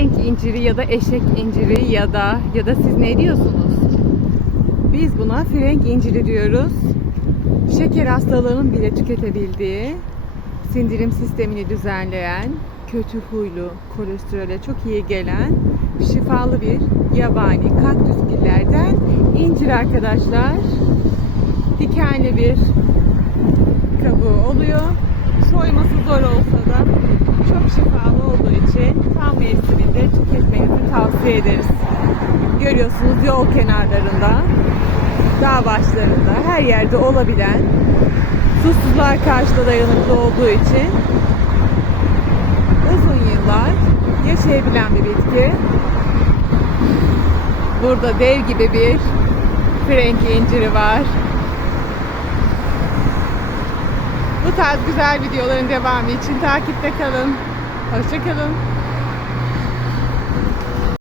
inciri ya da eşek inciri ya da ya da siz ne diyorsunuz? Biz buna frenk inciri diyoruz. Şeker hastalığının bile tüketebildiği, sindirim sistemini düzenleyen, kötü huylu, kolesterole çok iyi gelen, şifalı bir yabani kaktüsgillerden incir arkadaşlar. Dikenli bir kabuğu oluyor. Soyması zor olsa da çok şifalı olduğu için tam mevsiminde tüketmenizi tavsiye ederiz. Görüyorsunuz yol kenarlarında, dağ başlarında her yerde olabilen susuzluğa karşı da dayanıklı olduğu için uzun yıllar yaşayabilen bir bitki. Burada dev gibi bir frenk inciri var. Bu tarz güzel videoların devamı için takipte kalın. Hoşçakalın.